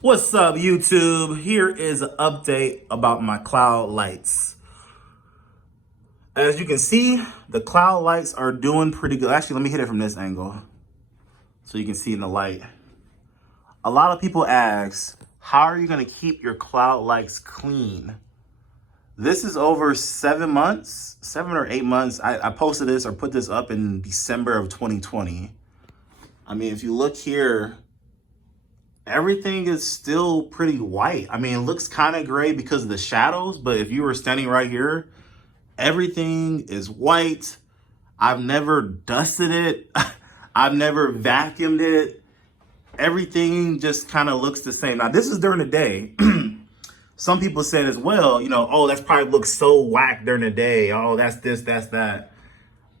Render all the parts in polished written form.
What's up, YouTube? Here is an update about my cloud lights. As you can see, the cloud lights are doing pretty good. Actually, let me hit it from this angle so you can see in the light. A lot of people ask, how are you going to keep your cloud lights clean? This is over 7 months, 7 or 8 months. I posted this or put this up in December of 2020. I mean, if you look here, everything is still pretty white. I mean, it looks kind of gray because of the shadows, but if you were standing right here, everything is white. I've never dusted it. I've never vacuumed it. Everything just kind of looks the same. Now, this is during the day. Some people said as well, oh, that's probably looks so whack during the day. Oh, that's this, that's that.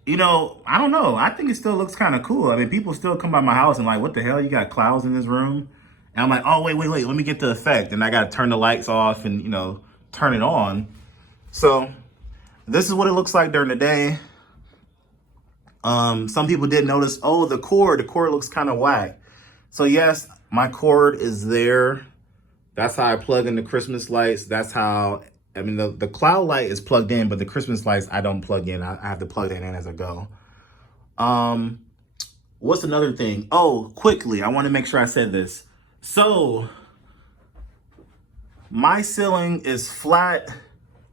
I don't know. I think it still looks kind of cool. I mean, people still come by my house and like, what the hell? You got clouds in this room? And I'm like, oh, wait, let me get the effect. And I got to turn the lights off and, turn it on. So this is what it looks like during the day. Some people did notice, oh, the cord looks kind of whack. So yes, my cord is there. That's how I plug in the Christmas lights. That's how, the cloud light is plugged in, but the Christmas lights, I don't plug in. I have to plug that in as I go. What's another thing? Oh, quickly, I want to make sure I said this. So my ceiling is flat.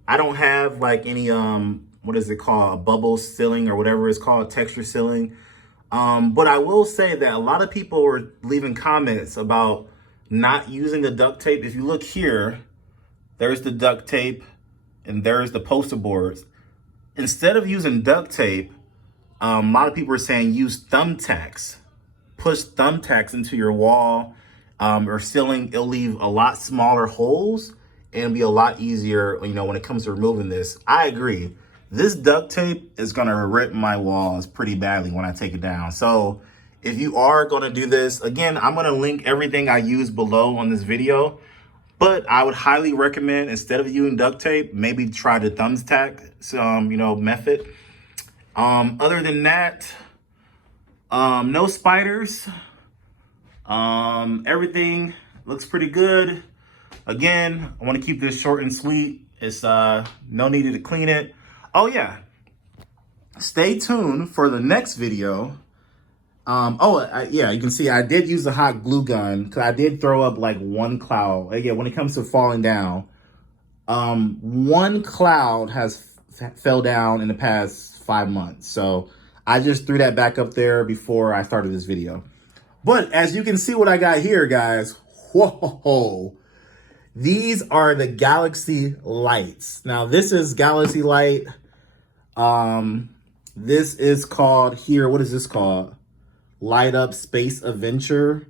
I don't have like any, what is it called? A bubble ceiling or whatever it's called, texture ceiling. But I will say that a lot of people were leaving comments about not using the duct tape. If you look here, there's the duct tape and there's the poster boards. Instead of using duct tape, a lot of people are saying use thumbtacks. Push thumbtacks into your wall or ceiling. It'll leave a lot smaller holes and be a lot easier, when it comes to removing this. I agree. This duct tape is gonna rip my walls pretty badly when I take it down. So if you are gonna do this, again, I'm gonna link everything I use below on this video, but I would highly recommend, instead of using duct tape, maybe try the thumbtack, method. Other than that, no spiders. Everything looks pretty good. Again, I want to keep this short and sweet. It's no need to clean it. Oh yeah, stay tuned for the next video. Yeah, you can see I did use a hot glue gun because I did throw up like one cloud. Again, when it comes to falling down, one cloud has fell down in the past 5 months. So I just threw that back up there before I started this video. But as you can see what I got here, guys, whoa, these are the Galaxy lights. Now this is Galaxy light. This is called here. What is this called? Light Up Space Adventure.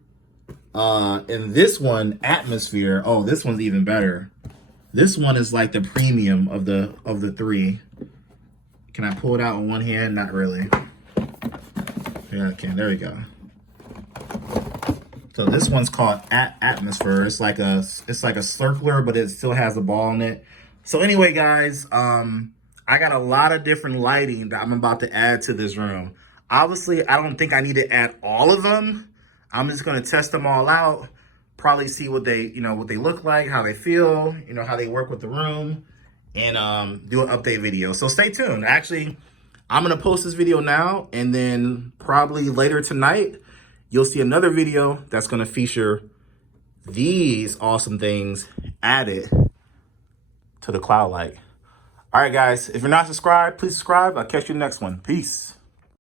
And this one, Atmosphere. Oh, this one's even better. This one is like the premium of the three. Can I pull it out in one hand? Not really. Yeah, I can. There we go. So this one's called Atmosphere. It's like a circular, but it still has a ball in it. So anyway, guys, I got a lot of different lighting that I'm about to add to this room. Obviously, I don't think I need to add all of them. I'm just going to test them all out, probably see what they look like, how they feel, how they work with the room, and do an update video. So stay tuned. Actually, I'm going to post this video now, and then probably later tonight, you'll see another video that's going to feature these awesome things added to the cloud light. All right, guys, if you're not subscribed, please subscribe. I'll catch you in the next one. Peace.